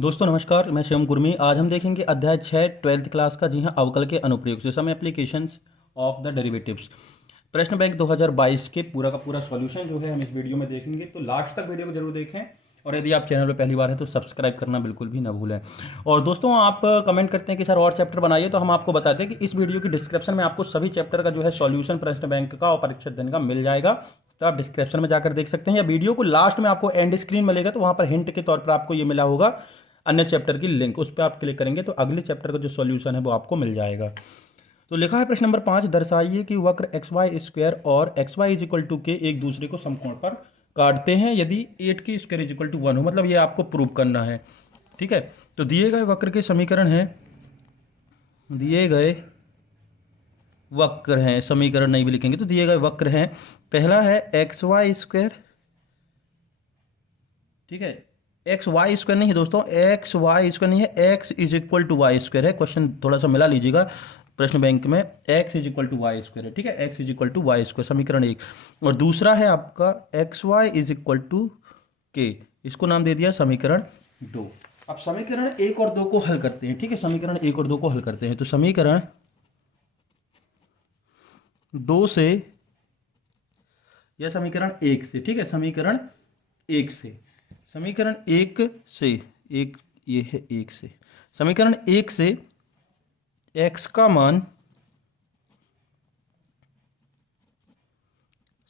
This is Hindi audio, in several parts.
दोस्तों नमस्कार, मैं शिवम कुर्मी। आज हम देखेंगे अध्याय 6 ट्वेल्थ क्लास का, जी हाँ, अवकल के अनुप्रयोग से some applications of the derivatives. प्रश्न बैंक 2022 के पूरा का पूरा सॉल्यूशन जो है हम इस वीडियो में देखेंगे, तो लास्ट तक वीडियो को जरूर देखें। और यदि आप चैनल पर पहली बार हैं तो सब्सक्राइब करना बिल्कुल भी ना भूलें। और दोस्तों, आप कमेंट करते हैं कि सर और चैप्टर बनाइए, तो हम आपको बताते हैं कि इस वीडियो की डिस्क्रिप्शन में आपको सभी चैप्टर का जो है सॉल्यूशन प्रश्न बैंक का और परीक्षा दिन का मिल जाएगा। तो आप डिस्क्रिप्शन में जाकर देख सकते हैं, या वीडियो को लास्ट में आपको एंड स्क्रीन मिलेगा, तो वहाँ पर हिंट के तौर पर आपको ये मिला होगा अन्य चैप्टर की लिंक, उस पर आप क्लिक करेंगे तो अगले चैप्टर का जो सॉल्यूशन है वो आपको मिल जाएगा। तो लिखा है प्रश्न नंबर 5, दर्शाइए कि वक्र एक्स वाई स्क्वायर और X Y is equal to K एक दूसरे को समकोण पर काटते हैं यदि 8 की स्क्वायर इज इक्वल टू 1 हो। मतलब ये आपको प्रूव करना है। ठीक है, तो दिए गए वक्र के समीकरण हैं, दिए गए वक्र हैं, समीकरण नहीं भी लिखेंगे तो दिए गए वक्र हैं। पहला है एक्स वाई स्क्वायर, ठीक है, एक्स वाई स्क्वायर नहीं है दोस्तों, एक्स वाई स्क्वायर नहीं है, X is equal to Y square है। क्वेश्चन थोड़ा सा मिला लीजिएगा प्रश्न बैंक में, X is equal to Y square है। ठीक है, X is equal to Y square, समीकरण एक। और दूसरा है आपका X Y is equal to K, इसको नाम दे दिया समीकरण दो। अब समीकरण एक और दो को हल करते हैं। ठीक है, समीकरण एक और दो को हल करते हैं। तो समीकरण दो से या समीकरण एक से, ठीक है, समीकरण एक से, समीकरण एक से, एक ये है एक से, समीकरण एक से x का मान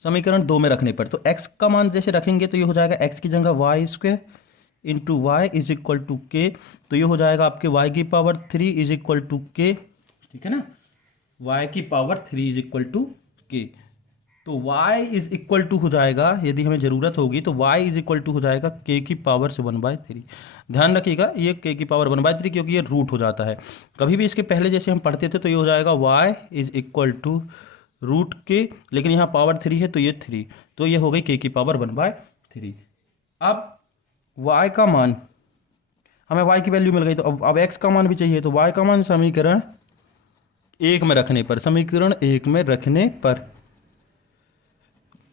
समीकरण दो में रखने पर, तो x का मान जैसे रखेंगे तो ये हो जाएगा x की जगह Y square into Y is equal to K. तो ये हो जाएगा आपके y की पावर 3 इज इक्वल टू के, ठीक है ना, y की power 3 is equal to K. तो y इज इक्वल टू हो जाएगा, यदि हमें ज़रूरत होगी तो y इज इक्वल टू हो जाएगा k की पावर से 1/3। ध्यान रखिएगा, ये k की पावर 1/3 क्योंकि ये रूट हो जाता है। कभी भी इसके पहले जैसे हम पढ़ते थे तो ये हो जाएगा y is equal to root K, लेकिन यहाँ पावर 3 है तो ये 3, तो ये हो गई k की पावर 1/3। अब y का मान, हमें y की वैल्यू मिल गई, तो अब x का मान भी चाहिए, तो y का मान समीकरण एक में रखने पर, समीकरण एक में रखने पर,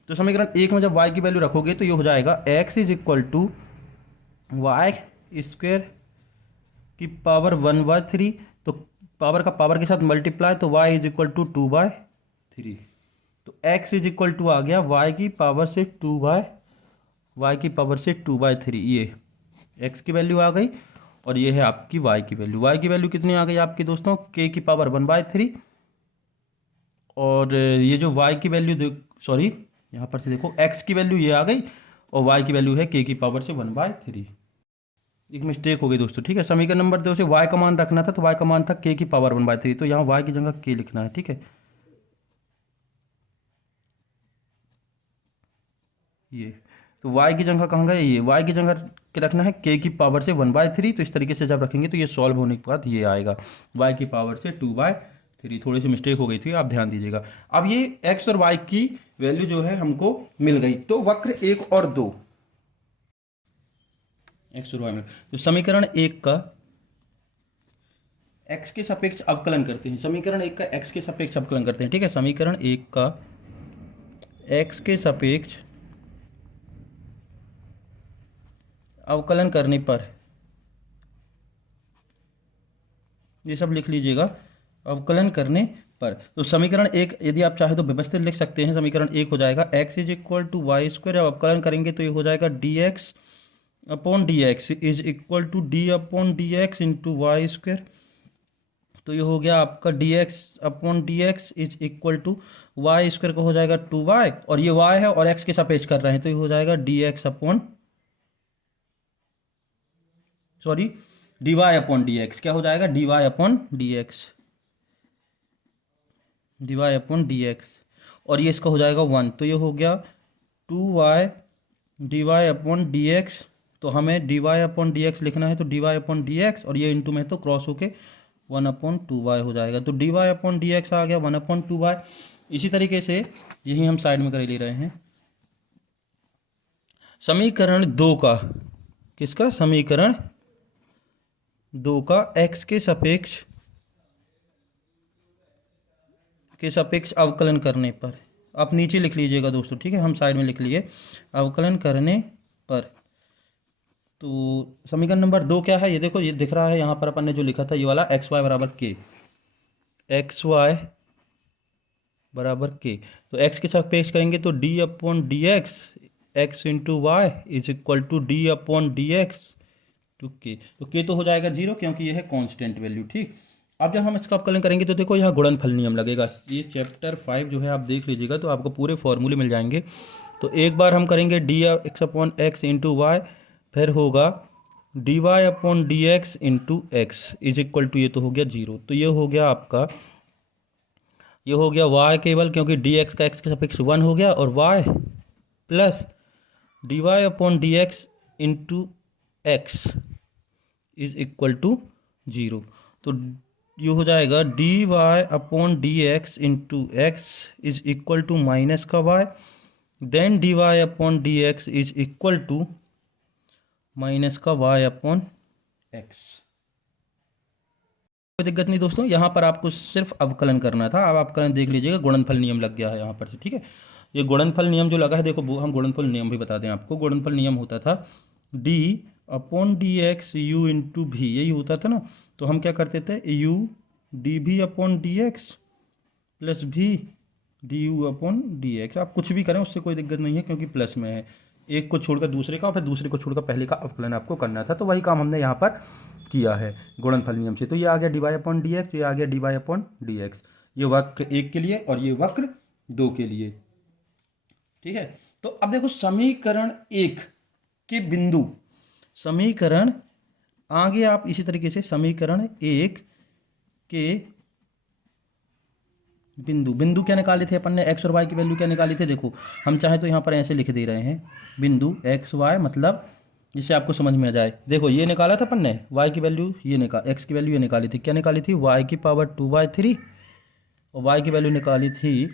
तो समीकरण एक में जब y की वैल्यू रखोगे तो ये हो जाएगा x is equal to Y square की पावर 1/3, तो पावर का पावर के साथ मल्टीप्लाई, तो y इज इक्वल टू 2/3। तो x इज इक्वल टू आ गया y की पावर से 2/3, ये x की वैल्यू आ गई। और ये है आपकी y की वैल्यू, y की वैल्यू कितनी आ गई आपकी दोस्तों, k की पावर 1/3। और ये जो y की वैल्यू, सॉरी यहाँ पर से देखो, x की वैल्यू ये आ गई और y की वैल्यू है k की पावर से 1/3। एक मिस्टेक हो गई दोस्तों। ठीक है, समीकरण नंबर दो से y का मान रखना था, तो y का मान था k की पावर 1/3, तो यहाँ y की जगह k लिखना है। ठीक है, ये तो y की जगह कहाँ गए, ये y की जगह के रखना है k की पावर से 1/3। तो इस तरीके से जब रखेंगे तो ये सॉल्व होने के बाद ये आएगा y की पावर से 2/3। थोड़ी सी मिस्टेक हो गई थी, आप ध्यान दीजिएगा। अब ये x और y की वैल्यू जो है हमको मिल गई, तो वक्र एक और दो, x और y में, तो समीकरण एक का x के सापेक्ष अवकलन करते हैं, समीकरण एक का x के सापेक्ष अवकलन करते हैं। ठीक है, समीकरण एक का x के सापेक्ष अवकलन करने पर, ये सब लिख लीजिएगा, अवकलन करने पर। तो समीकरण एक यदि आप चाहे तो व्यवस्थित लिख सकते हैं, समीकरण एक हो जाएगा x is equal to Y square, अवकलन करेंगे तो ये हो जाएगा dx upon dx is equal to d upon dx into Y square. तो ये हो गया आपका dx upon dx is equal to Y square का हो जाएगा 2y, और ये y है और x के सापेक्ष कर रहे हैं, तो ये हो जाएगा dx upon, sorry, dy upon dx, क्या हो जाएगा, dy upon dx, dy upon dx, और ये इसका हो जाएगा 1, तो ये हो गया 2y dy अपॉन dx। तो हमें dy अपॉन dx लिखना है, तो dy अपॉन dx, और ये इंटू में तो क्रॉस होके 1 अपॉन 2y हो जाएगा, तो dy अपॉन dx आ गया 1 अपॉन 2y। इसी तरीके से यही हम साइड में कर ले रहे हैं, समीकरण दो का, किसका, समीकरण दो का x के सापेक्ष अवकलन करने पर, आप नीचे लिख लीजिएगा दोस्तों। ठीक है, हम साइड में लिख लिए, अवकलन करने पर तो समीकरण नंबर 2 क्या है, ये देखो, ये दिख रहा है यहाँ पर अपन ने जो लिखा था ये वाला एक्स वाई बराबर के, एक्स वाई बराबर के। तो एक्स के साथ पेश करेंगे तो D upon D x into Y is equal to D upon D X to K. तो के तो हो जाएगा 0 क्योंकि ये है कांस्टेंट वैल्यू, ठीक। अब जब हम इसका अवकलन करेंगे तो देखो यहाँ गुणनफल नियम लगेगा। ये चैप्टर 5 जो है आप देख लीजिएगा तो आपको पूरे फॉर्मूले मिल जाएंगे। तो एक बार हम करेंगे D X upon X into Y, फिर होगा D Y upon D x into x is equal to, ये तो हो गया 0। तो ये हो गया आपका, ये हो गया y केवल, क्योंकि डी एक्स का x के सापेक्ष 1 हो गया, और y plus d Y upon D x into x is equal to 0। तो ये हो जाएगा d Y upon D x into x is equal to minus का y, then d Y upon D x is equal to minus का y अपॉन एक्स। कोई दिक्कत नहीं दोस्तों, यहाँ पर आपको सिर्फ अवकलन करना था। अब अवकलन देख लीजिएगा, गुणनफल नियम लग गया है यहाँ पर से, ठीक है। ये गुणनफल नियम जो लगा है, देखो वो हम गुणनफल नियम भी बता दें आपको। गुणनफल नियम होता था D upon D x you into भी, यही होता था ना। तो हम क्या करते थे, यू डी भी अपॉन डी एक्स प्लस भी D you upon D x. आप कुछ भी करें उससे कोई दिक्कत नहीं है, क्योंकि प्लस में है। एक को छोड़कर दूसरे का और फिर दूसरे को छोड़कर पहले का अवकलन आपको करना था। तो वही काम हमने यहाँ पर किया है गुणनफल नियम से। तो ये आ गया d Y upon D x, ये आ गया d Y upon D x. ये वक्र 1 के लिए और ये वक्र 2 के लिए, ठीक है। तो अब देखो समीकरण 1 के बिंदु, समीकरण आगे आप इसी तरीके से समीकरण 1 के बिंदु, बिंदु क्या निकाले थे अपन ने, एक्स और वाई की वैल्यू क्या निकाली थे। देखो हम चाहे तो यहाँ पर ऐसे लिख दे रहे हैं, बिंदु एक्स वाई, मतलब जिससे आपको समझ में आ जाए। देखो ये निकाला था अपन ने, वाई की वैल्यू ये निकाल, एक्स की वैल्यू ये निकाली थी। क्या निकाली थी, वाई की पावर 2/3, और वाई की वैल्यू निकाली थी,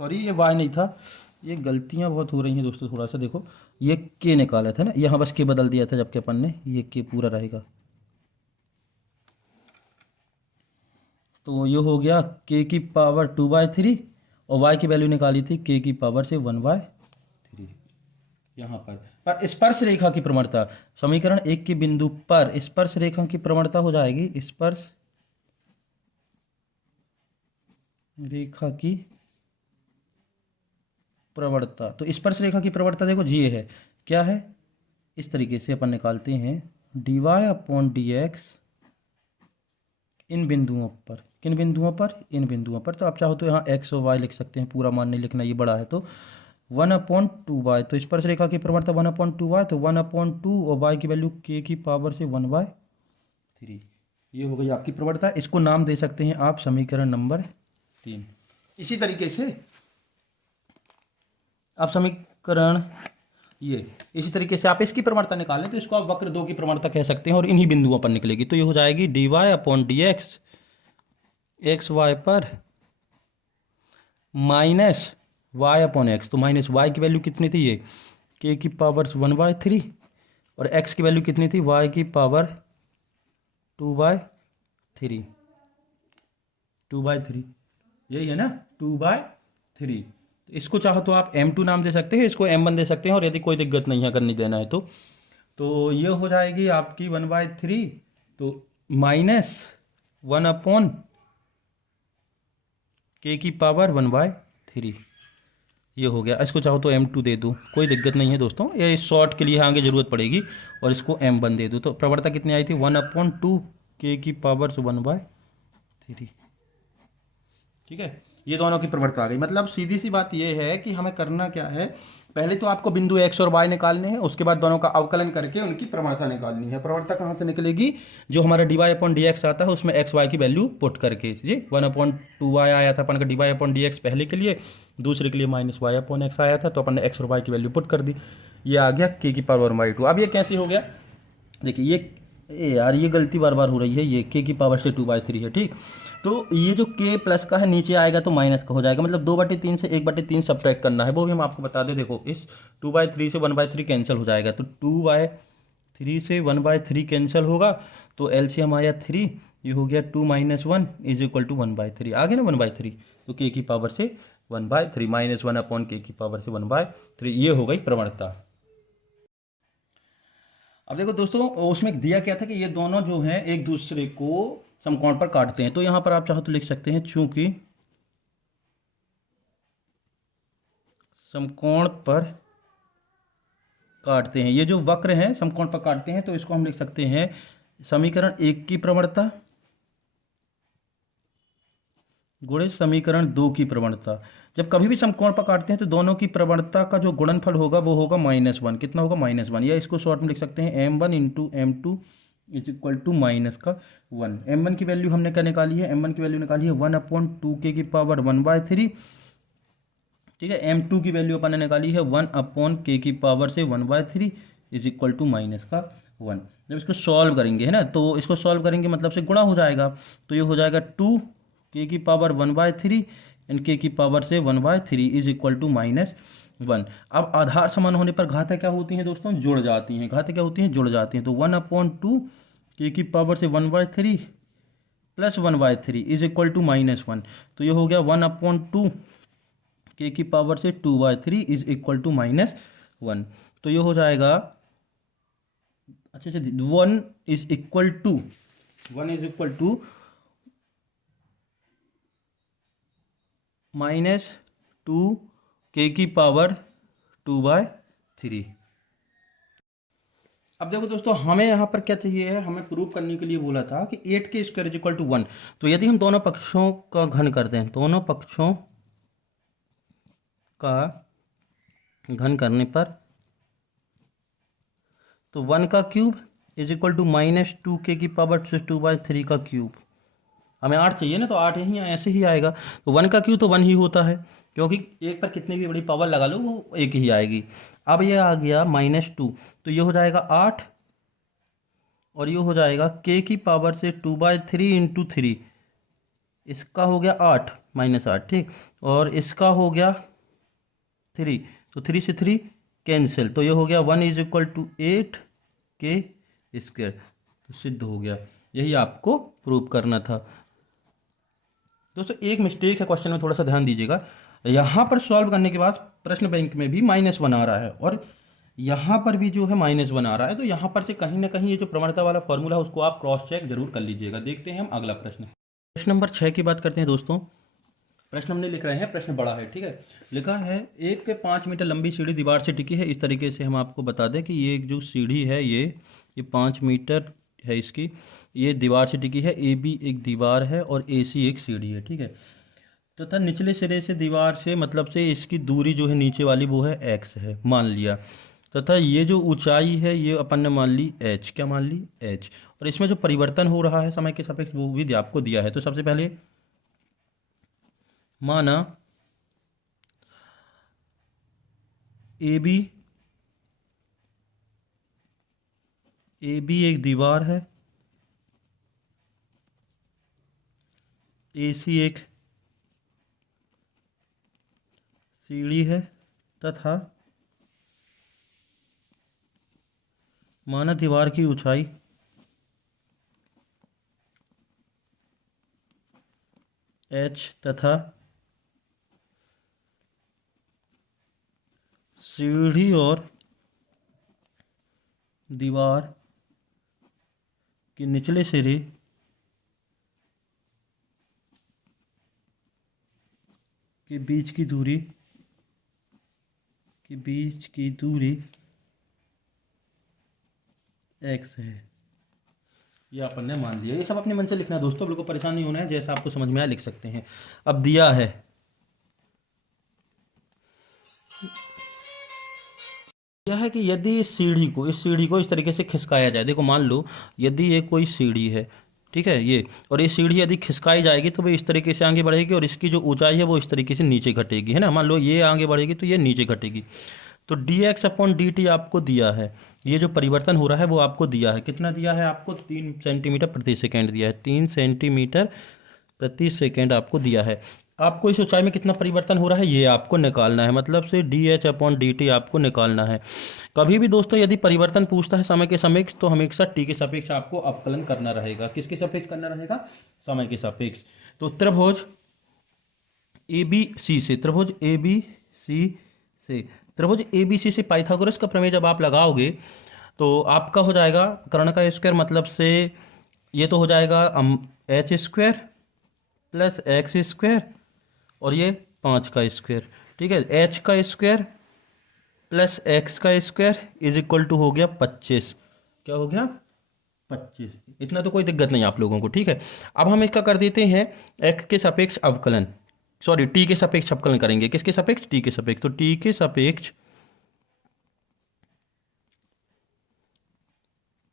सॉरी ये वाई नहीं था, ये गलतियाँ बहुत हो रही हैं दोस्तों थोड़ा सा। देखो ये के निकाला था ना, यहाँ बस के बदल दिया था, जबकि अपन ने ये के पूरा रहेगा। तो ये हो गया के की पावर 2/3, और वाई की वैल्यू निकाली थी के की पावर से 1/3। यहाँ पर स्पर्श रेखा की प्रवणता, समीकरण 1 के बिंदु पर स्पर्श रेखा की प्रवणता हो जाएगी स्पर्श रेखा की प्रवणता। तो स्पर्श रेखा की प्रवणता देखो ये है, क्या है, इस तरीके से अपन निकालते हैं D Y upon D X इन बिंदुओं पर, किन बिंदुओं पर, इन बिंदुओं पर। तो आप चाहो तो यहाँ एक्स और वाई लिख सकते हैं, पूरा मान नहीं लिखना, ये बड़ा है। तो 1/2y, तो स्पर्श रेखा की प्रवणता 1/2y, तो 1/2 और y की वैल्यू k की पावर से 1/3। ये हो गई आपकी प्रवणता। इसको नाम दे सकते हैं आप समीकरण नंबर 3। इसी तरीके से आप समीकरण ये, इसी तरीके से आप इसकी प्रवणता निकालें तो इसको आप वक्र 2 की प्रवणता कह सकते हैं, और इन्हीं बिंदुओं पर निकलेगी। तो ये हो जाएगी d Y upon D x x y पर माइनस वाई अपॉन एक्स। तो माइनस वाई की वैल्यू कितनी थी, ये के की पावर 1/3, और एक्स की वैल्यू कितनी थी, वाई की पावर 2/3, 2/3 यही है ना, 2/3। इसको चाहो तो आप m2 नाम दे सकते हैं, इसको m1 दे सकते हैं, और यदि कोई दिक्कत नहीं है अगर नहीं देना है तो ये हो जाएगी आपकी 1/3, तो माइनस 1/k की पावर 1/3, ये हो गया। इसको चाहो तो m2 दे दूँ, कोई दिक्कत नहीं है दोस्तों, ये शॉर्ट के लिए आगे ज़रूरत पड़ेगी, और इसको m1 दे दूँ। तो प्रवणता कितनी आई थी, 1/2 k की पावर 1/3, ठीक है। ये दोनों की प्रवणता आ गई। मतलब सीधी सी बात ये है कि हमें करना क्या है, पहले तो आपको बिंदु एक्स और वाई निकालने हैं, उसके बाद दोनों का अवकलन करके उनकी प्रवणता निकालनी है। प्रवणता कहाँ से निकलेगी, जो हमारा d Y upon D x आता है उसमें एक्स वाई की वैल्यू पुट करके। जी 1/2y आया था अपन का d Y upon D x पहले के लिए, दूसरे के लिए माइनस वाई अपॉन एक्स आया था, तो अपन ने एक्स और वाई की वैल्यू पुट कर दी, ये आ गया के की पावर 1/2। अब ये कैसे हो गया, देखिए ये यार ये गलती बार बार हो रही है, ये के की पावर से 2/3 है, ठीक। तो ये जो k प्लस का है नीचे आएगा तो माइनस का हो जाएगा, मतलब 2/3 से 1/3 सब्ट्रैक्ट करना है, वो भी हम आपको बता दें। देखो इस 2/3 से 1/3 कैंसिल हो जाएगा, तो 2/3 से 1/3 कैंसिल होगा, तो एलसीएम आया 3, ये हो गया 2 - 1 इज इक्वल टू 1/3, आ गया ना 1/3। तो k की पावर से 1/3 -1 अपॉन k की पावर से 1/3, ये हो गई प्रवणता। अब देखो दोस्तों, उसमें दिया क्या था कि ये दोनों जो हैं एक दूसरे को समकोण पर काटते हैं। तो यहाँ पर आप चाहो तो लिख सकते हैं चूंकि समकोण पर काटते हैं, ये जो वक्र हैं समकोण पर काटते हैं, तो इसको हम लिख सकते हैं समीकरण 1 की प्रवणता गुणित समीकरण 2 की प्रवणता। जब कभी भी समकोण पर काटते हैं तो दोनों की प्रवणता का जो गुणनफल होगा वो होगा -1। कितना होगा? -1। या इसको शॉर्ट में लिख सकते हैं m1 into m2 is equal to -1। m1 की वैल्यू हमने क्या निकाली है? m1 की वैल्यू निकाली है 1/2k की पावर 1/3। ठीक है, m2 की वैल्यू अपन ने निकाली है 1/k की पावर से 1/3 इज इक्वल टू -1। जब इसको सॉल्व करेंगे, है ना, तो इसको सॉल्व करेंगे मतलब से गुणा हो जाएगा, तो ये हो जाएगा 2k की पावर 1/3 एंड k की पावर से 1/3 इज इक्वल टू -1। अब आधार समान होने पर घातें क्या होती हैं दोस्तों? जुड़ जाती हैं। घातें क्या होती हैं? जुड़ जाती हैं। तो 1/2 k की पावर से 1/3 प्लस 1/3 इज इक्वल टू -1। तो ये हो गया 1/2 k की पावर से 2/3 इज इक्वल टू -1। तो ये हो जाएगा, अच्छा 1 इज इक्वल टू -2k की पावर 2/3। अब देखो दोस्तों, हमें यहाँ पर क्या चाहिए है? हमें प्रूव करने के लिए बोला था कि 8k² इज इक्वल टू 1। तो यदि हम दोनों पक्षों का घन करते हैं, दोनों पक्षों का घन करने पर, तो 1 का cube is equal to -2k की पावर 2/3 का क्यूब। हमें 8 चाहिए ना, तो 8 यहीं ऐसे ही आएगा। तो 1 का क्यूब तो 1 ही होता है, क्योंकि एक पर कितनी भी बड़ी पावर लगा लो वो एक ही आएगी। अब ये आ गया -2, तो ये हो जाएगा 8 और ये हो जाएगा k की पावर से 2/3 इंटू 3। इसका हो गया 8 -8, ठीक, और इसका हो गया 3, तो 3 से 3 कैंसिल, तो ये हो गया 1 इज इक्वल टू 8k²। तो सिद्ध हो गया। यही आपको प्रूव करना था दोस्तों। एक मिस्टेक है क्वेश्चन में, थोड़ा सा ध्यान दीजिएगा। यहाँ पर सॉल्व करने के बाद प्रश्न बैंक में भी -1 आ रहा है और यहाँ पर भी जो है -1 आ रहा है। तो यहाँ पर से कहीं ना कहीं ये जो प्रवणता वाला फॉर्मूला है उसको आप क्रॉस चेक जरूर कर लीजिएगा। देखते हैं हम अगला प्रश्न नंबर 6 की बात करते हैं दोस्तों। प्रश्न हमने लिख रहे हैं, प्रश्न बड़ा है, ठीक है। लिखा है 5 मीटर लंबी सीढ़ी दीवार से टिकी है। इस तरीके से हम आपको बता दें कि ये जो सीढ़ी है ये 5 मीटर है इसकी, ये दीवार से टिकी है। AB एक दीवार है और AC एक सीढ़ी है, ठीक है। तथा निचले सिरे से दीवार से मतलब से इसकी दूरी जो है नीचे वाली वो है x है, मान लिया। तथा ये जो ऊंचाई है ये अपन ने मान ली h। क्या मान ली? h। और इसमें जो परिवर्तन हो रहा है समय के सापेक्ष वो भी आपको दिया है। तो सबसे पहले माना AB एक दीवार है, AC एक सीढ़ी है, तथा माना दीवार की ऊंचाई h तथा सीढ़ी और दीवार के निचले सिरे के बीच की दूरी x है। ये अपन ने मान लिया। ये सब अपने मन से लिखना है दोस्तों, बिल्कुल परेशान नहीं होना है, जैसा आपको समझ में आया लिख सकते हैं। अब दिया है यह है कि यदि इस सीढ़ी को इस तरीके से खिसकाया जाए। देखो मान लो यदि ये कोई सीढ़ी है, ठीक है, ये, और ये सीढ़ी यदि खिसकाई जाएगी तो वो इस तरीके से आगे बढ़ेगी और इसकी जो ऊंचाई है वो इस तरीके से नीचे घटेगी, है ना। मान लो ये आगे बढ़ेगी तो ये नीचे घटेगी। तो dx/dt आपको दिया है, ये जो परिवर्तन हो रहा है वो आपको दिया है। कितना दिया है आपको? 3 सेंटीमीटर प्रति सेकेंड दिया है। 3 सेंटीमीटर प्रति सेकेंड आपको दिया है। आपको इस ऊंचाई में कितना परिवर्तन हो रहा है ये आपको निकालना है, मतलब से dh/dt आपको निकालना है। कभी भी दोस्तों यदि परिवर्तन पूछता है समय के सापेक्ष तो हमेशा t के सापेक्ष आपको अवकलन करना रहेगा। किसके सापेक्ष करना रहेगा? समय के सापेक्ष। तो त्रिभुज ABC से पाइथागोरस का प्रमेय जब आप लगाओगे तो आपका हो जाएगा कर्ण का स्क्वायर मतलब से ये तो हो जाएगा H square plus x square और ये 5 का स्क्वायर, ठीक है। एच का स्क्वायर प्लस एक्स का स्क्वायर इज इक्वल टू हो गया 25। क्या हो गया? 25। इतना तो कोई दिक्कत नहीं आप लोगों को, ठीक है। अब हम इसका कर देते हैं एक्स के सापेक्ष अवकलन, सॉरी टी के सापेक्ष अवकलन करेंगे। किसके सापेक्ष? टी के सापेक्ष। तो टी के सापेक्ष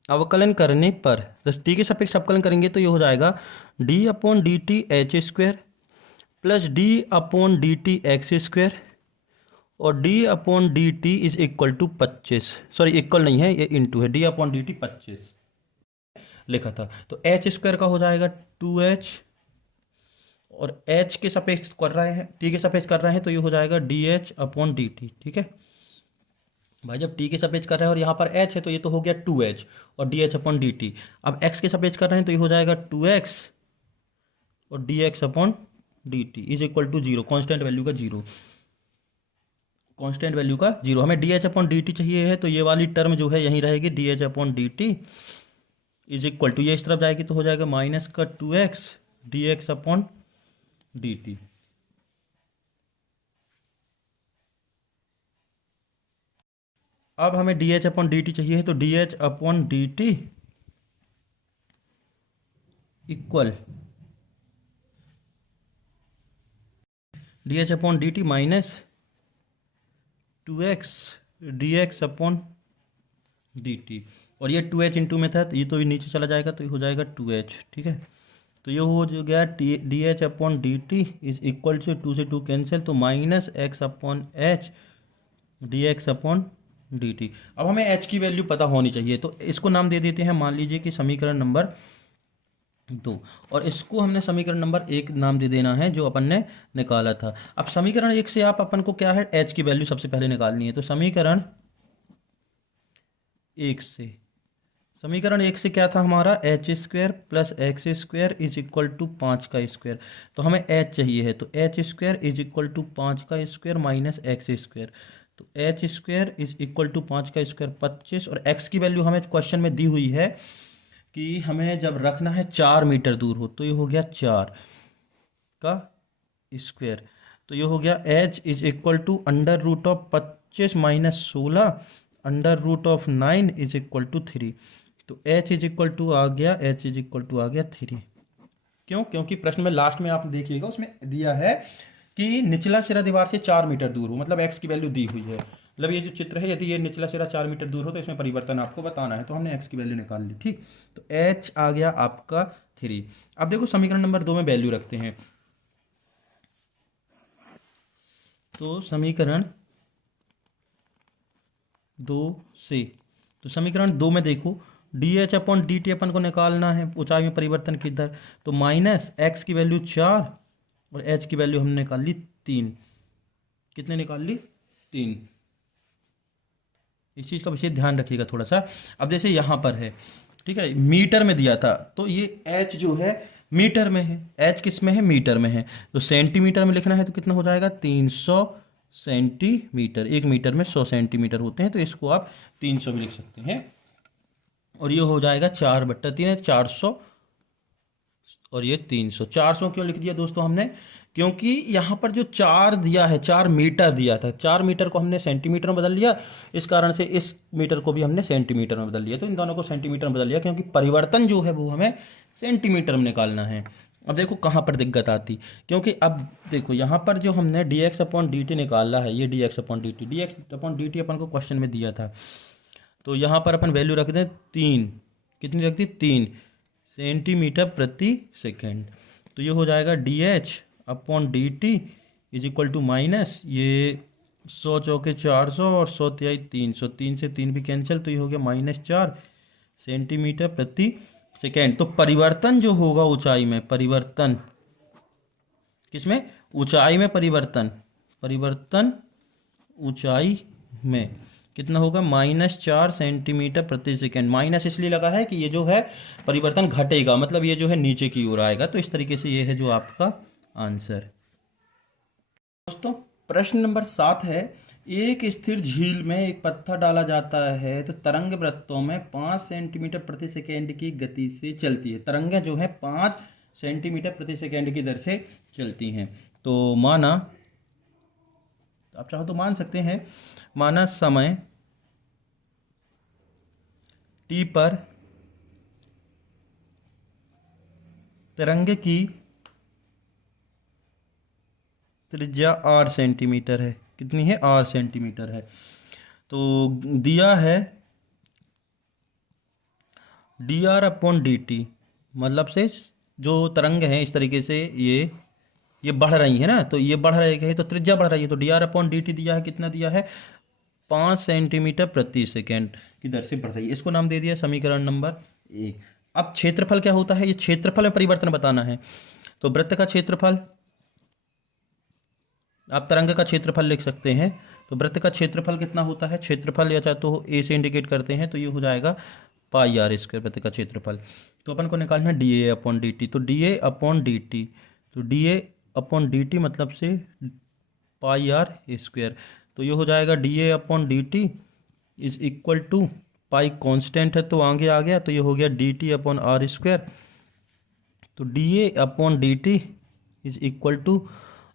अवकलन करने पर, टी के सापेक्ष अवकलन करेंगे तो ये हो जाएगा D upon D T H square plus D upon D T X square और D upon D T is equal to 25, sorry equal नहीं है, ये इंटू है, डी अपॉन डी टी 25 लिखा था। तो एच स्क्वायर का हो जाएगा 2h और h के सापेक्ष कर रहे हैं, t के सापेक्ष कर रहे हैं तो ये हो जाएगा dh अपॉन dt, ठीक है भाई। जब t के सापेक्ष कर रहे हैं और यहाँ पर h है तो ये तो हो गया 2h और dh अपॉन dt। अब x के सापेक्ष कर रहे हैं तो ये हो जाएगा 2x और dx upon dt is equal to 0, constant value का 0, कॉन्स्टेंट वैल्यू का 0। हमें dh अपॉन dt चाहिए है तो ये वाली टर्म जो है यहीं रहेगी, dh upon dt is equal to, ये इस तरफ जाएगी तो हो जाएगा माइनस का 2x dx अपॉन dt। अब हमें dh अपॉन dt चाहिए है तो dh upon dt equal dh upon dt minus 2x dx upon dt और ये 2h इंटू में था तो ये तो भी नीचे चला जाएगा तो ये हो जाएगा 2h, ठीक है। तो ये हो जो गया dh upon dt is equal to 2 से 2 कैंसिल तो minus x upon h dx upon dt। अब हमें h की वैल्यू पता होनी चाहिए तो इसको नाम दे देते हैं, मान लीजिए कि समीकरण नंबर 2 और इसको हमने समीकरण नंबर 1 नाम दे देना है जो अपन ने निकाला था। अब समीकरण 1 से आप अपन को क्या है, h की वैल्यू सबसे पहले निकालनी है। तो समीकरण 1 से क्या था हमारा, h square plus x square is equal to 5 का स्क्वायर। तो हमें एच चाहिए है तो h square is equal to 5 का स्क्वायर माइनस एक्स स्क्वायर। तो h square is equal to 5 का स्क्वायर 25 और एक्स की वैल्यू हमें क्वेश्चन में दी हुई है कि हमें जब रखना है 4 मीटर दूर हो तो ये हो गया 4 का स्क्वायर। तो ये हो गया h is equal to under root of 25 minus 16 under root of 9 is equal to 3। तो h इज इक्वल टू आ गया, h इज इक्वल टू आ गया 3। क्यों? क्योंकि प्रश्न में लास्ट में आप देखिएगा उसमें दिया है कि निचला सिरा दीवार से 4 मीटर दूर हो, मतलब x की वैल्यू दी हुई है। मतलब ये जो चित्र है यदि ये निचला सिरा 4 मीटर दूर हो तो इसमें परिवर्तन आपको बताना है, तो हमने x की वैल्यू निकाल ली, ठीक। तो h आ गया आपका 3। अब देखो समीकरण नंबर 2 में वैल्यू रखते हैं। तो समीकरण 2 से, तो समीकरण 2 में देखो dh अपॉन dt अपन को निकालना है ऊंचाई में परिवर्तन की दर। तो माइनस x की वैल्यू 4 और h की वैल्यू हमने निकाल ली 3। कितने निकाल ली? 3। इस चीज़ का विशेष ध्यान रखिएगा थोड़ा सा। अब जैसे यहाँ पर है, ठीक है, मीटर में दिया था तो ये h जो है मीटर में है, h किस में है? मीटर में है। तो सेंटीमीटर में लिखना है तो कितना हो जाएगा? 300 सेंटीमीटर। 1 मीटर में 100 सेंटीमीटर होते हैं तो इसको आप 300 भी लिख सकते हैं और ये हो जाएगा 4/3 है 400 और ये 300। 400 क्यों लिख दिया दोस्तों हमने? क्योंकि यहाँ पर जो 4 दिया है, 4 मीटर दिया था, 4 मीटर को हमने सेंटीमीटर में बदल लिया, इस कारण से इस मीटर को भी हमने सेंटीमीटर में बदल लिया। तो इन दोनों को सेंटीमीटर में बदल लिया क्योंकि परिवर्तन जो है वो हमें सेंटीमीटर में निकालना है। अब देखो कहाँ पर दिक्कत आती, क्योंकि अब देखो यहाँ पर जो हमने dx अपॉन dt निकाला है, ये dx अपॉन dt अपन को क्वेश्चन में दिया था। तो यहाँ पर अपन वैल्यू रख दें 3, कितनी रख दी? 3 सेंटीमीटर प्रति सेकेंड। तो ये हो जाएगा dh upon dt is equal to minus ये 100 चौके 400 और 100 तिहाई 300, 3 से 3 भी कैंसिल तो ये हो गया -4 सेंटीमीटर प्रति सेकेंड। तो परिवर्तन जो होगा ऊंचाई में, परिवर्तन किसमें? ऊंचाई में परिवर्तन ऊंचाई में कितना होगा? -4 सेंटीमीटर प्रति सेकेंड। माइनस इसलिए लगा है कि ये जो है परिवर्तन घटेगा, मतलब ये जो है नीचे की ओर आएगा। तो इस तरीके से ये है जो आपका आंसर। दोस्तों प्रश्न नंबर 7 है एक स्थिर झील में एक पत्थर डाला जाता है तो तरंग वृत्तों में 5 सेंटीमीटर प्रति सेकेंड की गति से चलती है। तरंगें जो है 5 सेंटीमीटर प्रति सेकेंड की दर से चलती हैं। तो माना, आप चाहो तो मान सकते हैं, माना समय t पर तरंग की त्रिज्या r सेंटीमीटर है। कितनी है? r सेंटीमीटर है। तो दिया है dr अपॉन dt, मतलब से जो तरंग है इस तरीके से ये बढ़ रही है ना, तो ये बढ़ रही है तो त्रिज्या बढ़ रही है, तो dr अपॉन dt दिया है, कितना दिया है? 5 सेंटीमीटर प्रति सेकेंड की दर से बढ़ रही है। इसको नाम दे दिया समीकरण नंबर 1। अब क्षेत्रफल क्या होता है? ये क्षेत्रफल में परिवर्तन बताना है। तो वृत्त का क्षेत्रफल, आप तरंग का क्षेत्रफल लिख सकते हैं। तो वृत्त का क्षेत्रफल कितना होता है? क्षेत्रफल या चाहे तो ए से इंडिकेट करते हैं, तो ये हो जाएगा पाई आर स्क्वायर वृत्त का क्षेत्रफल। तो अपन को निकालना है d a upon D t. तो d a upon D t, तो d a upon D t मतलब से पाई आर स्क्वायर। तो ये हो जाएगा d a upon D T is equal to, pi constant है तो आगे आ गया, तो ये हो गया d t upon r square. तो d a upon D T is equal to,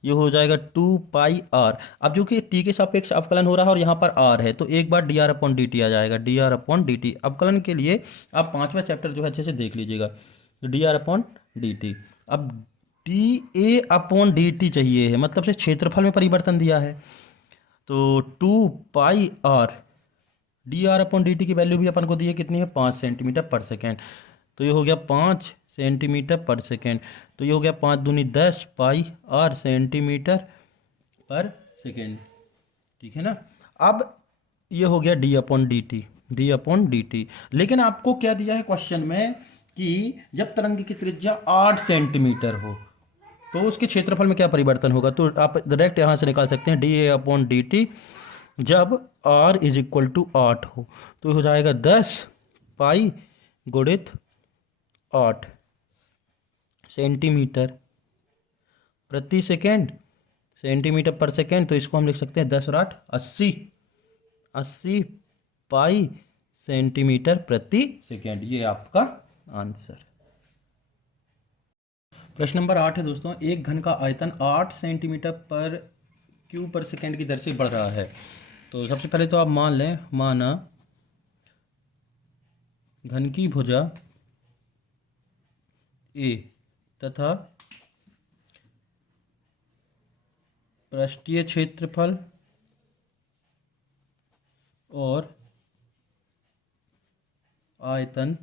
ये हो जाएगा 2 पाई आर। अब जो कि टी के सापेक्ष अवकलन हो रहा है और यहाँ पर आर है, तो एक बार d r upon D t आ जाएगा। D r upon D t अवकलन के लिए आप 5वां चैप्टर जो है अच्छे से देख लीजिएगा। तो d r upon D t. अब d a upon D t चाहिए है, मतलब से क्षेत्रफल में परिवर्तन दिया है। तो 2 pi r, d r upon D t की वैल्यू भी अपन को दी है, कितनी है? 5 सेंटीमीटर पर सेकेंड। तो ये हो गया 5 सेंटीमीटर पर सेकेंड। तो ये हो गया 5 दूनी 10 पाई आर सेंटीमीटर पर सेकेंड। ठीक है ना। अब ये हो गया D upon D t, D upon D T. लेकिन आपको क्या दिया है क्वेश्चन में कि जब तरंग की त्रिज्या 8 सेंटीमीटर हो तो उसके क्षेत्रफल में क्या परिवर्तन होगा। तो आप डायरेक्ट यहाँ से निकाल सकते हैं D a upon D T जब r इज इक्वल टू 8 हो, तो हो जाएगा 10 पाई गुणित 8 सेंटीमीटर प्रति सेकेंड, सेंटीमीटर पर सेकेंड। तो इसको हम लिख सकते हैं 10 और 8 80, 80 पाई सेंटीमीटर प्रति सेकेंड। ये आपका आंसर। प्रश्न नंबर 8 है दोस्तों, एक घन का आयतन 8 सेंटीमीटर पर क्यूब पर सेकेंड की दर से बढ़ रहा है। तो सबसे पहले तो आप मान लें, माना घन की भुजा ए तथा पृष्ठीय क्षेत्रफल और आयतन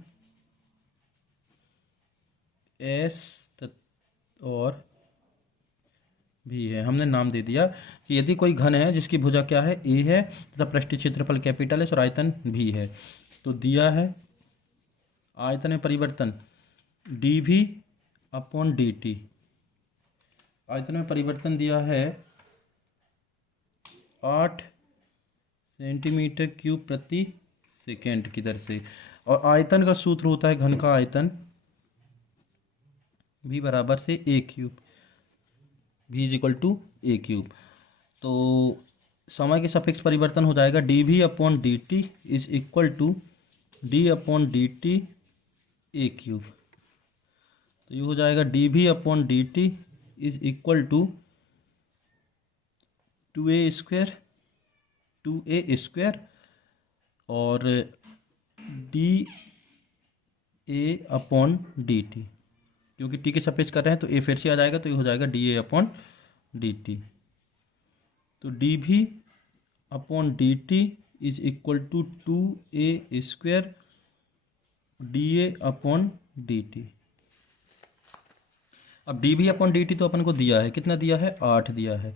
एस और भी है। हमने नाम दे दिया कि यदि कोई घन है जिसकी भुजा क्या है? ए है तथा पृष्ठीय क्षेत्रफल कैपिटल है और आयतन भी है। तो दिया है आयतन में परिवर्तन d v upon D t. आयतन में परिवर्तन दिया है 8 सेंटीमीटर क्यूब प्रति सेकेंड की दर से, और आयतन का सूत्र होता है घन का आयतन v बराबर से a cube, v is equal to a cube. तो समय के सापेक्ष परिवर्तन हो जाएगा d v upon D T is equal to D upon D t a cube. तो ये हो जाएगा d v upon D T is equal to 2a square और d a upon D t, क्योंकि टी के सापेक्ष कर रहे हैं तो ए फिर से आ जाएगा, तो ये हो जाएगा d a upon D t. तो d v upon D T is equal to 2a square d a upon D t. अब d v upon D t तो अपन को दिया है, कितना दिया है? 8 दिया है।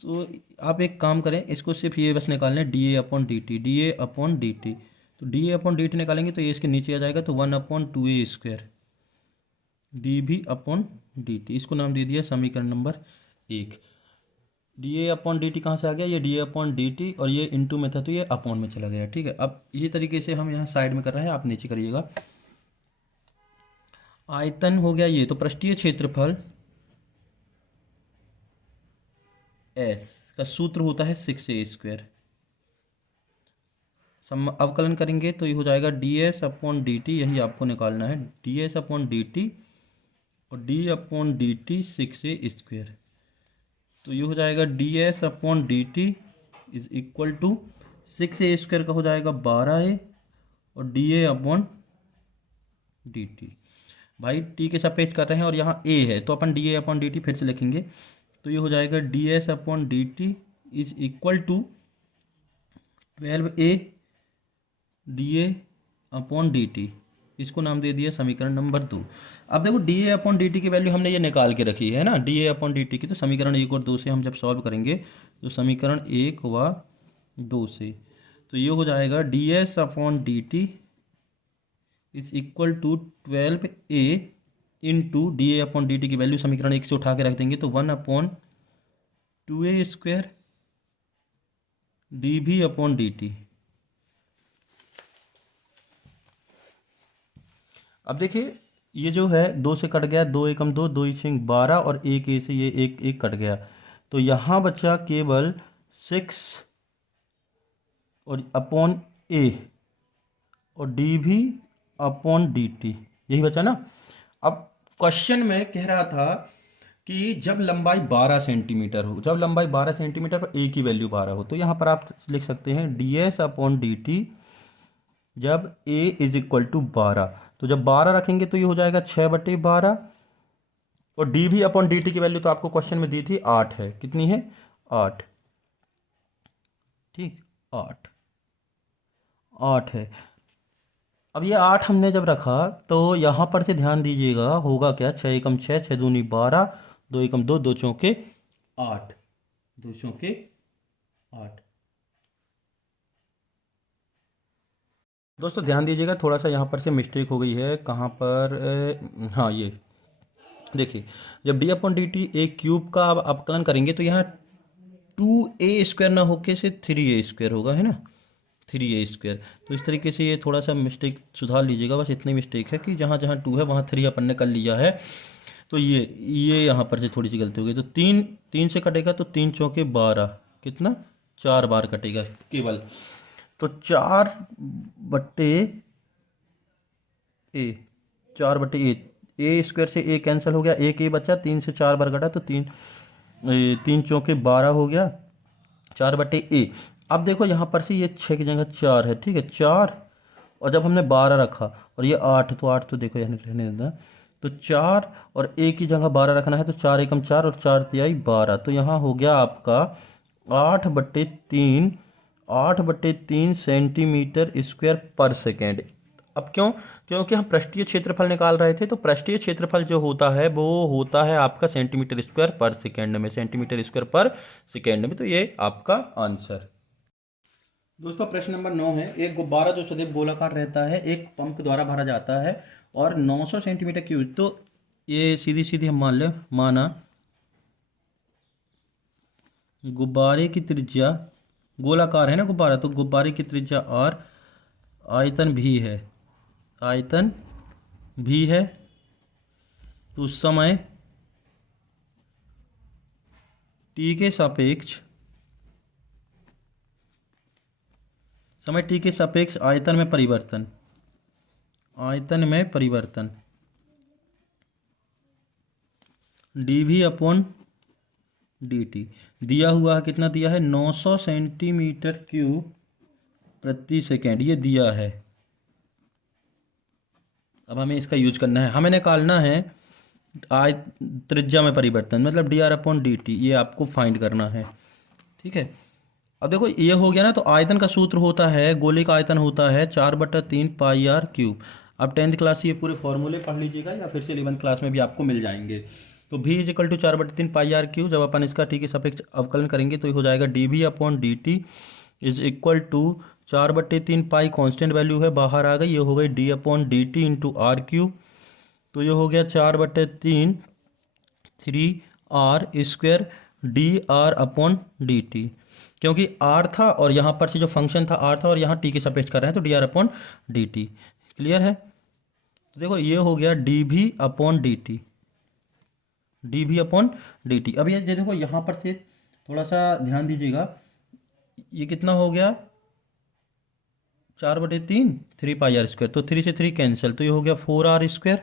तो आप एक काम करें, इसको सिर्फ ये बस निकालना है d a upon D t, d a upon D t. तो d a upon D t निकालेंगे तो ये इसके नीचे आ जाएगा, तो 1 upon 2a square d v upon D t. इसको नाम दे दिया समीकरण number 1। D a upon D t कहाँ से आ गया? ये d a upon D t और ये इनटू में था तो ये अपॉन में चला गया। ठीक है, अब ये तरीके से हम यहाँ साइड में कर रहे हैं, आप नीचे करिएगा। आयतन हो गया ये, तो पृष्ठीय क्षेत्रफल एस का सूत्र होता है 6a²। अवकलन करेंगे तो ये हो जाएगा ds/dt, यही आपको निकालना है, ds/dt और d/dt 6a²। तो ये हो जाएगा ds/dt is equal to 6a² का हो जाएगा 12a और da/dt। भाई टी के सापेक्ष कर रहे हैं और यहाँ a है तो अपन da/dt फिर से लिखेंगे। तो ये हो जाएगा ds/dt is equal to 12a da/dt। इसको नाम दे दिया समीकरण नंबर 2। अब देखो da/dt की वैल्यू हमने ये निकाल के रखी है ना da/dt की, तो समीकरण 1 और 2 से हम जब सॉल्व करेंगे तो समीकरण 1 व 2 से तो ये हो जाएगा ds/dt is equal to 12a into da/dt की वैल्यू समीकरण 1 से उठा के रख देंगे तो 1/2a² dv/dt। अब देखिए ये जो है 2 से कट गया, 2 एकम 2, 2 छेक 12 और 1a से ये एक कट गया, तो यहाँ बचा केवल 6 और अपॉन a और dv/dt, यही बचा ना। अब क्वेश्चन में कह रहा था कि जब लंबाई 12 सेंटीमीटर हो, जब लंबाई 12 सेंटीमीटर पर a की वैल्यू 12 हो, तो यहाँ पर आप लिख सकते हैं ds/dt जब a इज इक्वल टू 12, तो जब 12 रखेंगे तो ये हो जाएगा 6/12 और dv/dt की वैल्यू तो आपको क्वेश्चन में दी थी 8 है, कितनी है 8, ठीक 8 है। अब ये 8 हमने जब रखा तो यहाँ पर से ध्यान दीजिएगा होगा क्या, 6 एकम 6, 6 दूनी 12, 2 एकम 2, 2 चौके 8, 2 चौके 8। दोस्तों ध्यान दीजिएगा, थोड़ा सा यहाँ पर से मिस्टेक हो गई है, कहाँ पर हाँ ये देखिए, जब d/dt a क्यूब का आप अवकलन करेंगे तो यहाँ 2a² ना होके से 3a² होगा, है ना 3a²। तो इस तरीके से ये थोड़ा सा मिस्टेक सुधार लीजिएगा, बस इतनी मिस्टेक है कि जहाँ जहाँ 2 है वहाँ 3 अपन ने कर लिया है, तो ये यहाँ पर से थोड़ी सी गलती हो गई। तो 3 से कटेगा तो 3 चौके 12, कितना 4 बार कटेगा केवल, तो 4/a, 4/a² से a कैंसिल हो गया, एक a बचा, 3 से 4 बार कटा तो 3 चौके 12 हो गया, 4/a। अब देखो यहाँ पर से ये 6 की जगह 4 है, ठीक है 4, और जब हमने 12 रखा और ये 8, तो 8 तो देखो यहाँ रहने देना, तो 4 और a की जगह 12 रखना है, तो 4 एकम 4 और 4 तिहाई 12, तो यहाँ हो गया आपका 8/3 सेंटीमीटर स्क्वायर पर सेकेंड। अब क्यों, क्योंकि हम पृष्ठीय क्षेत्रफल निकाल रहे थे, तो पृष्ठीय क्षेत्रफल जो होता है वो होता है आपका सेंटीमीटर स्क्वायर पर सेकेंड में, सेंटीमीटर स्क्वायर पर सेकेंड में, तो ये आपका आंसर। दोस्तों प्रश्न नंबर 9 है, एक गुब्बारा जो सदैव गोलाकार रहता है एक पंप द्वारा भरा जाता है और 900 सेंटीमीटर क्यूब, तो ये सीधी सीधी हम मान ले, माना गुब्बारे की त्रिज्या, गोलाकार है ना गुब्बारा, तो गुब्बारे की त्रिज्या r, आयतन भी है, आयतन भी है, तो समय t के सापेक्ष, समय t के सापेक्ष आयतन में परिवर्तन, आयतन में परिवर्तन dv/dt दिया हुआ है, कितना दिया है 900 सेंटीमीटर क्यूब प्रति सेकेंड, ये दिया है। अब हमें इसका यूज करना है, हमें निकालना है त्रिज्या में परिवर्तन, मतलब dr/dt, ये आपको फाइंड करना है, ठीक है। अब देखो ये हो गया ना, तो आयतन का सूत्र होता है, गोले का आयतन होता है 4/3 पाई r क्यूब। अब 10th क्लास ये पूरे फॉर्मूले पढ़ लीजिएगा या फिर से 11th क्लास में भी आपको मिल जाएंगे। तो v is equal to 4/3 pi r cube, जब अपन इसका ठीक है सापेक्ष अवकलन करेंगे तो ये हो जाएगा dv/dt is equal to 4/3 pi, constant value है बाहर आ गई, ये हो गई d/dt इंटू r क्यूब, तो ये हो गया 4/3 3r² dr/dt, क्योंकि r था और यहाँ पर से जो फंक्शन था r था और यहाँ t के सापेक्ष कर रहे हैं तो dr/dt। क्लियर है, तो देखो ये हो गया dv/dt, dv/dt। अब ये देखो यहाँ पर से थोड़ा सा ध्यान दीजिएगा, ये कितना हो गया 4/3 3πr², तो 3 से 3 कैंसिल, तो ये हो गया 4r²,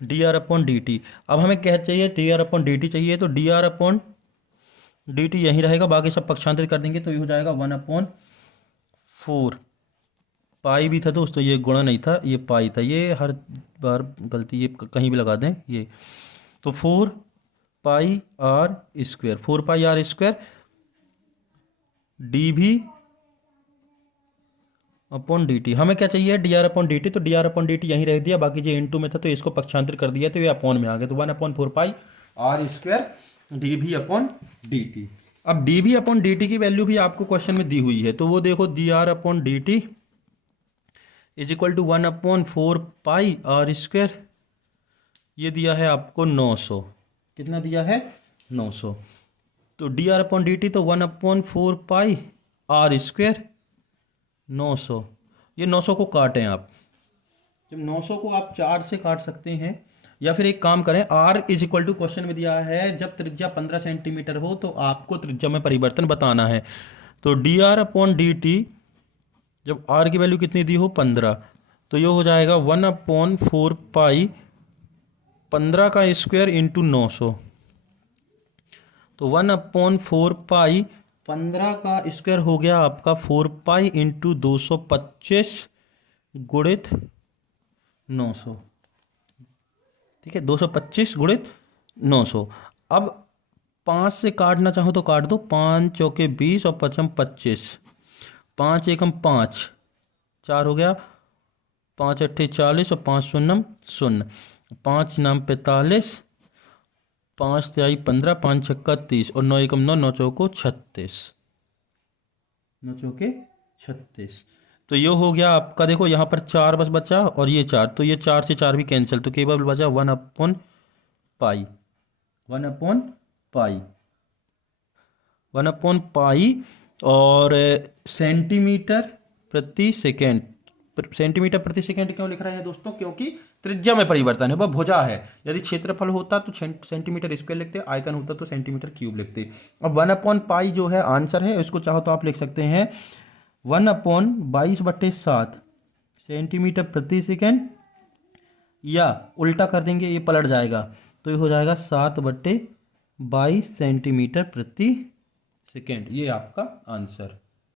dr/dt। अब हमें क्या चाहिए, dr/dt चाहिए, तो dr/dt यहीं रहेगा, बाकी सब पक्षांतरित कर देंगे, तो ये हो जाएगा 1/4 पाई भी था दोस्तों, ये गुणा नहीं था, ये पाई था, ये हर बार गलती, ये कहीं भी लगा दें ये, तो 4πr², 4πr² dv/dt। हमें क्या चाहिए dr/dt, तो dr/dt यहीं रख दिया, बाकी जो इनटू में था तो इसको पक्षांतर कर दिया, तो ये अपॉन में आ गया, तो 1/4πr² dv/dt। अब dv/dt की वैल्यू भी आपको क्वेश्चन में दी हुई है, तो वो देखो dr/dt is equal to 1/4πr², ये दिया है आपको 900, कितना दिया है 900, तो dr/dt तो 1/4πr², 900, ये 900 को काटें आप, जब 900 को आप 4 से काट सकते हैं, या फिर एक काम करें, r is equal to question में दिया है जब त्रिज्या 15 सेंटीमीटर हो तो आपको त्रिज्या में परिवर्तन बताना है, तो dr/dt जब r की वैल्यू कितनी दी हो 15, तो ये हो जाएगा 1/4π 15 का स्क्वायर इंटू 900, तो 1/4π 15 का स्क्वायर हो गया आपका 4π इंटू 225 गुणित 900, ठीक है, 225 गुणित 900। अब 5 से काटना चाहो तो काट दो, 5 चौके 20 और 5 25, 5 एकम 5, 4 हो गया, 5 अट्ठे 40 और 5 शून्यम 0, 5 नाम 45, 5 तिहाई 15, 5 छक्का 30 और 9 एकम 9, 9 चौको 36, 9 चौके 36, तो ये हो गया आपका, देखो यहाँ पर 4 बस बचा और ये 4, तो ये 4 से 4 भी कैंसिल, तो केवल बचा 1/π और सेंटीमीटर प्रति सेकेंड। सेंटीमीटर प्रति सेकेंड क्यों लिख रहे हैं दोस्तों, क्योंकि त्रिज्या में परिवर्तन है, वह भुजा है, यदि क्षेत्रफल होता तो सेंटीमीटर स्क्वायर लिखते, आयतन होता तो सेंटीमीटर क्यूब लिखते। अब 1/π जो है आंसर है, इसको चाहो तो आप लिख सकते हैं 1/22/7 सेंटीमीटर प्रति सेकेंड, या उल्टा कर देंगे, ये पलट जाएगा, तो ये हो जाएगा 7/22 सेंटीमीटर प्रति सेकेंड, ये आपका आंसर।